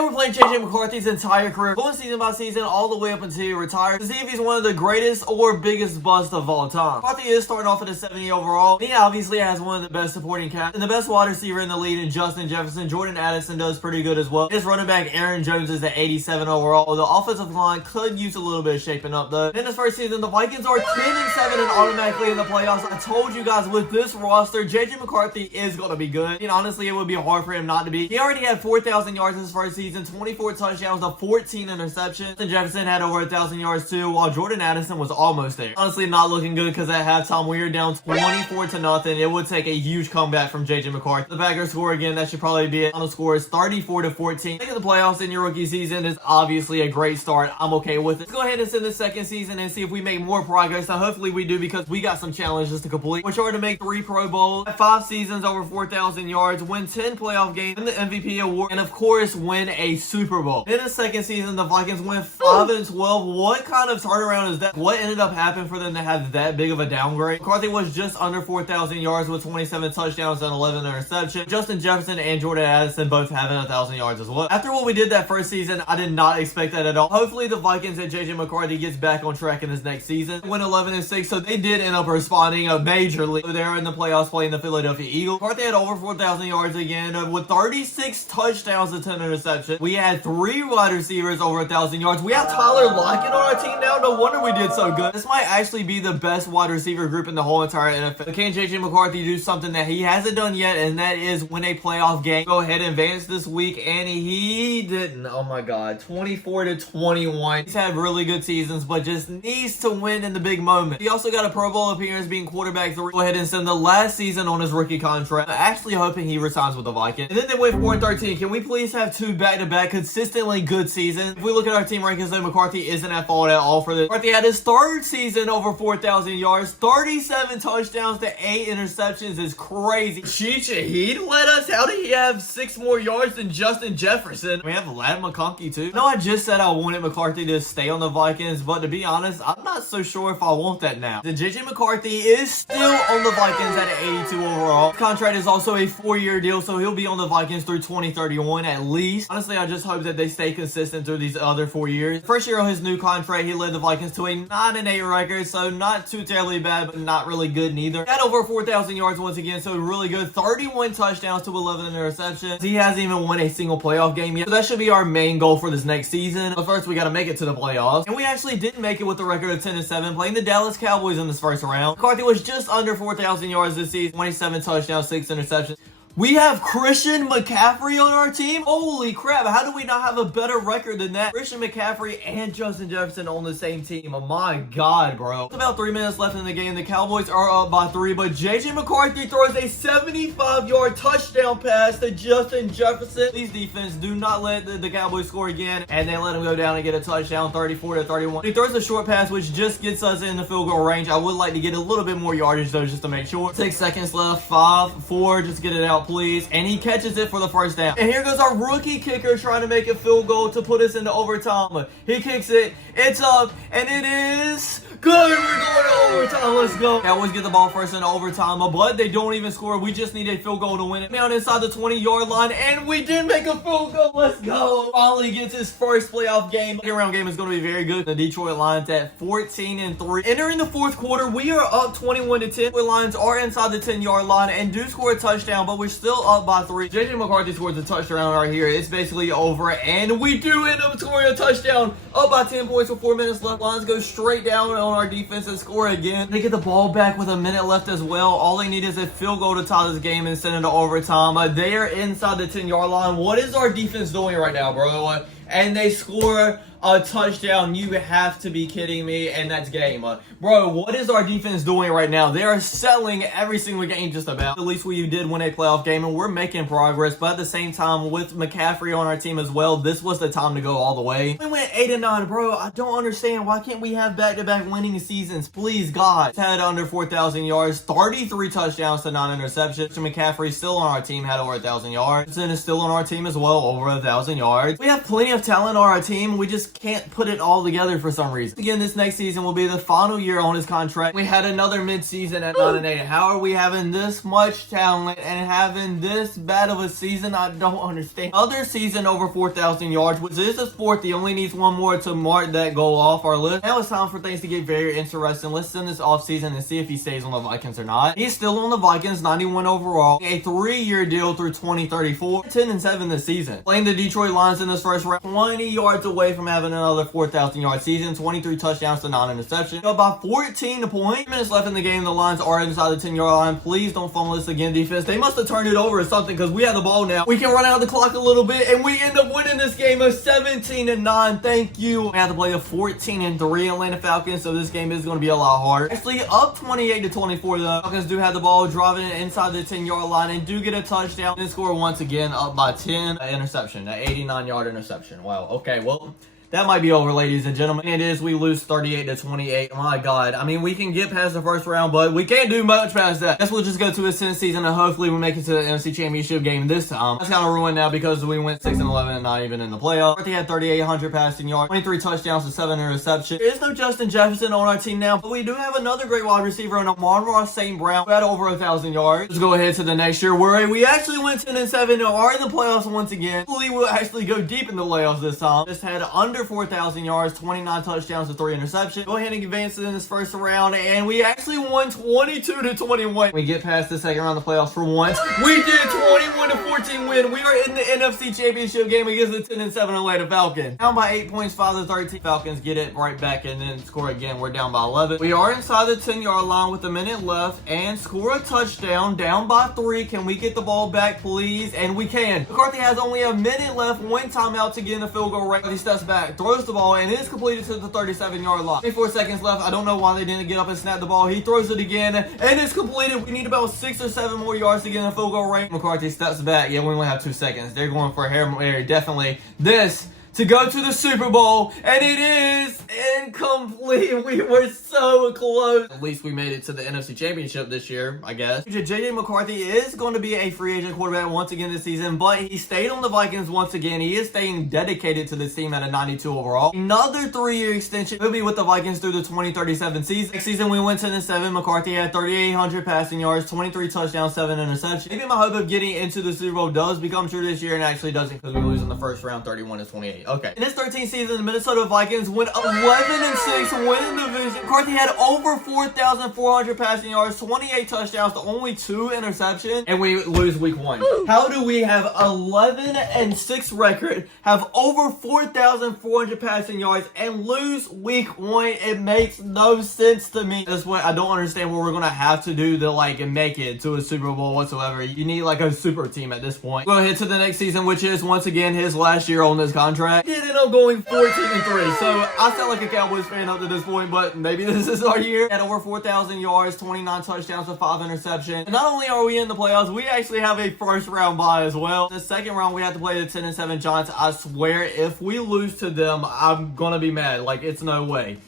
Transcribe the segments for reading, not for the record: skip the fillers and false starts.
Today we're playing JJ McCarthy's entire career, going season by season all the way up until he retires, to see if he's one of the greatest or biggest busts of all time. McCarthy is starting off at a 70 overall. He obviously has one of the best supporting cast and the best wide receiver in the league in Justin Jefferson. Jordan Addison does pretty good as well. His running back Aaron Jones is at 87 overall. The offensive line could use a little bit of shaping up though. In his first season, the Vikings are 10-7 and automatically in the playoffs. I told you guys, with this roster, JJ McCarthy is going to be good. I mean, honestly, it would be hard for him not to be. He already had 4,000 yards in his first season, 24 touchdowns to 14 interceptions. Justin Jefferson had over 1,000 yards too, while Jordan Addison was almost there. Honestly, not looking good because at halftime we were down 24-0. It would take a huge comeback from JJ McCarthy. The Packers score again. That should probably be it. On the score is 34-14. Making the playoffs in your rookie season is obviously a great start. I'm okay with it. Let's go ahead and send the second season and see if we make more progress. Now, hopefully we do, because we got some challenges to complete. We're trying to make 3 Pro Bowls, 5 seasons over 4,000 yards, win 10 playoff games, win the MVP award, and of course win a Super Bowl. In the second season, the Vikings win 5-12. What kind of turnaround is that? What ended up happening for them to have that big of a downgrade? McCarthy was just under 4,000 yards with 27 touchdowns and 11 interceptions. Justin Jefferson and Jordan Addison both having 1,000 yards as well. After what we did that first season, I did not expect that at all. Hopefully the Vikings and JJ McCarthy gets back on track in this next season. Win 11-6, so they did end up responding majorly. They're in the playoffs playing the Philadelphia Eagles. McCarthy had over 4,000 yards again with 36 touchdowns and 10 interceptions. We had 3 wide receivers over 1,000 yards. We have Tyler Lockett on our team now. No wonder we did so good. This might actually be the best wide receiver group in the whole entire NFL. But can JJ McCarthy do something that he hasn't done yet, and that is win a playoff game? Go ahead and advance this week, and he didn't. Oh my god, 24-21. He's had really good seasons, but just needs to win in the big moment. He also got a Pro Bowl appearance being quarterback 3. Go ahead and send the last season on his rookie contract. I'm actually hoping he resigns with the Vikings. And then they went 4-13. Can we please have 2 back-to-back consistently good seasons? If we look at our team rankings, though, McCarthy isn't at fault at all for this. McCarthy had his 3rd season over 4,000 yards, 37 touchdowns to 8 interceptions is crazy. Chicha, he led us. How did he have 6 more yards than Justin Jefferson? We have Ladd McConkey too. No, I just said I wanted McCarthy to stay on the Vikings, but to be honest, I'm not so sure if I want that now. The JJ McCarthy is still on the Vikings at an 82 overall. His contract is also a 4-year deal, so he'll be on the Vikings through 2031 at least. Honestly, I just hope that they stay consistent through these other 4 years. First year on his new contract, he led the Vikings to a 9-8 record, so not too terribly bad, but not really good neither. He had over 4,000 yards once again, so really good. 31 touchdowns to 11 interceptions. He hasn't even won a single playoff game yet, so that should be our main goal for this next season. But first, we got to make it to the playoffs, and we actually did make it with a record of 10-7, playing the Dallas Cowboys in this first round. McCarthy was just under 4,000 yards this season, 27 touchdowns, 6 interceptions. We have Christian McCaffrey on our team? Holy crap, how do we not have a better record than that? Christian McCaffrey and Justin Jefferson on the same team. Oh my god, bro. It's about 3 minutes left in the game. The Cowboys are up by 3, but JJ McCarthy throws a 75-yard touchdown pass to Justin Jefferson. Please, defense, do not let the Cowboys score again, and they let him go down and get a touchdown, 34-31. He throws a short pass, which just gets us in the field goal range. I would like to get a little bit more yardage, though, just to make sure. 6 seconds left. 5, 4, just get it out, please. And he catches it for the first down. And here goes our rookie kicker trying to make a field goal to put us into overtime. He kicks it. It's up. And it is good. We're going to overtime. Let's go. Cowboys get the ball first in overtime, but they don't even score. We just need a field goal to win it. Down inside the 20-yard line, and we did make a field goal. Let's go. Finally gets his first playoff game. Second round game is going to be very good. The Detroit Lions at 14-3. Entering the 4th quarter, we are up 21-10. The Lions are inside the 10-yard line and do score a touchdown, but we're still up by 3. JJ McCarthy scores a touchdown right here. It's basically over, and we do end up scoring a touchdown. Up by 10 points with 4 minutes left. Lions go straight down on our defense and score again. They get the ball back with a minute left as well. All they need is a field goal to tie this game and send it to overtime. They are inside the 10-yard line. What is our defense doing right now, bro? And they score a touchdown. You have to be kidding me. And that's game. Bro, what is our defense doing right now? They are selling every single game just about. At least we did win a playoff game, and we're making progress. But at the same time, with McCaffrey on our team as well, this was the time to go all the way. We went 8-9, bro. I don't understand. Why can't we have back-to-back winning seasons? Please, God. Had under 4,000 yards, 33 touchdowns to 9 interceptions. McCaffrey still on our team, had over 1,000 yards. And is still on our team as well, over 1,000 yards. We have plenty of enough talent on our team. We just can't put it all together for some reason. Again, this next season will be the final year on his contract. We had another mid-season at 9-8. How are we having this much talent and having this bad of a season? I don't understand. Other season over 4,000 yards, which is his fourth. He only needs one more to mark that goal off our list. Now it's time for things to get very interesting. Let's send this offseason and see if he stays on the Vikings or not. He's still on the Vikings, 91 overall. A 3-year deal through 2034. 10-7 this season. Playing the Detroit Lions in this first round. 20 yards away from having another 4,000 yard season. 23 touchdowns to 9 interceptions. Up by 14 points. 10 minutes left in the game. The Lions are inside the 10-yard line. Please don't fumble this again, defense. They must have turned it over or something because we have the ball now. We can run out of the clock a little bit and we end up winning this game of 17-9. Thank you. We have to play the 14-3 Atlanta Falcons, so this game is going to be a lot harder. Actually, up 28-24 though. Falcons do have the ball, driving it inside the 10-yard line and do get a touchdown and score once again, up by 10. Interception, an 89-yard interception. Wow. Okay, well, that might be over, ladies and gentlemen. It is. We lose 38-28. My God. I mean, we can get past the first round, but we can't do much past that. Guess we'll just go to a 10th season, and hopefully we make it to the NFC Championship game this time. That's kind of ruined now because we went 6-11 and not even in the playoffs. McCarthy had 3,800 passing yards, 23 touchdowns to 7 interceptions. There is no Justin Jefferson on our team now, but we do have another great wide receiver in Amon-Ra St. Brown, who had over 1,000 yards. Let's go ahead to the next year where we actually went 10-7 and are in the playoffs once again. Hopefully we'll actually go deep in the playoffs this time. Just had under 4,000 yards. 29 touchdowns to 3 interceptions. Go ahead and advance it in this first round, and we actually won 22-21. We get past the second round of the playoffs for once. We did 21-14 win. We are in the NFC Championship game against the 10-7 Atlanta Falcons. Down by 8 points, 5-13. Falcons get it right back and then score again. We're down by 11. We are inside the 10-yard line with a minute left and score a touchdown. Down by 3. Can we get the ball back, please? And we can. McCarthy has only a minute left. One timeout to get in the field goal range. He steps back, throws the ball, and is completed to the 37-yard line. 24 seconds left. I don't know why they didn't get up and snap the ball. He throws it again, and it's completed. We need about 6 or 7 more yards to get in the field goal range. McCarthy steps back. Yeah, we only have 2 seconds. They're going for a Hail Mary. Definitely this to go to the Super Bowl, and it is incomplete. We were so close. At least we made it to the NFC Championship this year, I guess. J.J. McCarthy is going to be a free agent quarterback once again this season, but he stayed on the Vikings once again. He is staying dedicated to this team at a 92 overall. Another 3-year extension. He'll be with the Vikings through the 2037 season. Next season, we went 10-7. McCarthy had 3,800 passing yards, 23 touchdowns, 7 interceptions. Maybe my hope of getting into the Super Bowl does become true this year, and actually doesn't because we lose in the first round 31-28. Okay. In this 13th season, the Minnesota Vikings went 11-6, winning the division. McCarthy had over 4,400 passing yards, 28 touchdowns to only 2 interceptions, and we lose week 1. How do we have 11-6 record, have over 4,400 passing yards, and lose week 1? It makes no sense to me. That's what I don't understand what we're gonna have to do to like make it to a Super Bowl whatsoever. You need like a super team at this point. We'll head to the next season, which is once again his last year on this contract. He ended up going 14-3, so I sound like a Cowboys fan up to this point, but maybe this is our year. At over 4,000 yards, 29 touchdowns to 5 interceptions. And not only are we in the playoffs, we actually have a first round bye as well. In the second round, we have to play the 10-7 Giants. I swear, if we lose to them, I'm gonna be mad. Like, it's no way.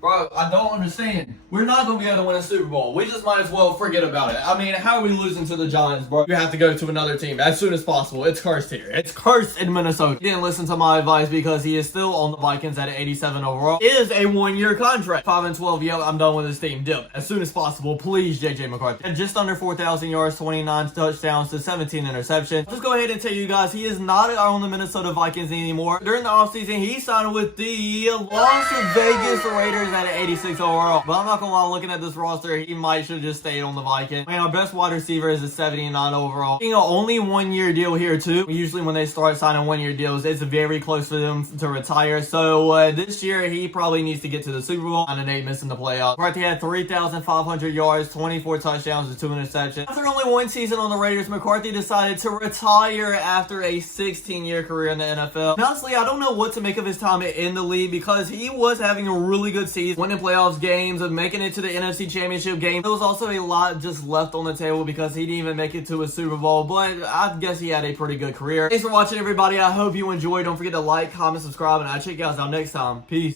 Bro, I don't understand. We're not going to be able to win a Super Bowl. We just might as well forget about it. I mean, how are we losing to the Giants, bro? You have to go to another team as soon as possible. It's cursed here. It's cursed in Minnesota. He didn't listen to my advice because he is still on the Vikings at 87 overall. It is a 1-year contract. 5-12, yep, I'm done with this team. Dip. As soon as possible, please, J.J. McCarthy. At just under 4,000 yards, 29 touchdowns to 17 interceptions. Just go ahead and tell you guys, he is not on the Minnesota Vikings anymore. During the offseason, he signed with the Las Vegas Raiders at 86 overall. But I'm not gonna lie, looking at this roster, he might should have just stayed on the Vikings. Man, our best wide receiver is a 79 overall. Being an only 1-year deal here too. Usually when they start signing 1-year deals, it's very close for them to retire. So this year, he probably needs to get to the Super Bowl. 9-8, missing the playoffs. McCarthy had 3,500 yards, 24 touchdowns, and 2 interceptions. After only 1 season on the Raiders, McCarthy decided to retire after a 16-year career in the NFL. And honestly, I don't know what to make of his time in the league because he was having a really good season, winning playoffs games, of making it to the NFC Championship game. There was also a lot just left on the table because he didn't even make it to a Super Bowl, but I guess he had a pretty good career. Thanks for watching, everybody. I hope you enjoyed. Don't forget to like, comment, subscribe, and I'll check you guys out next time. Peace.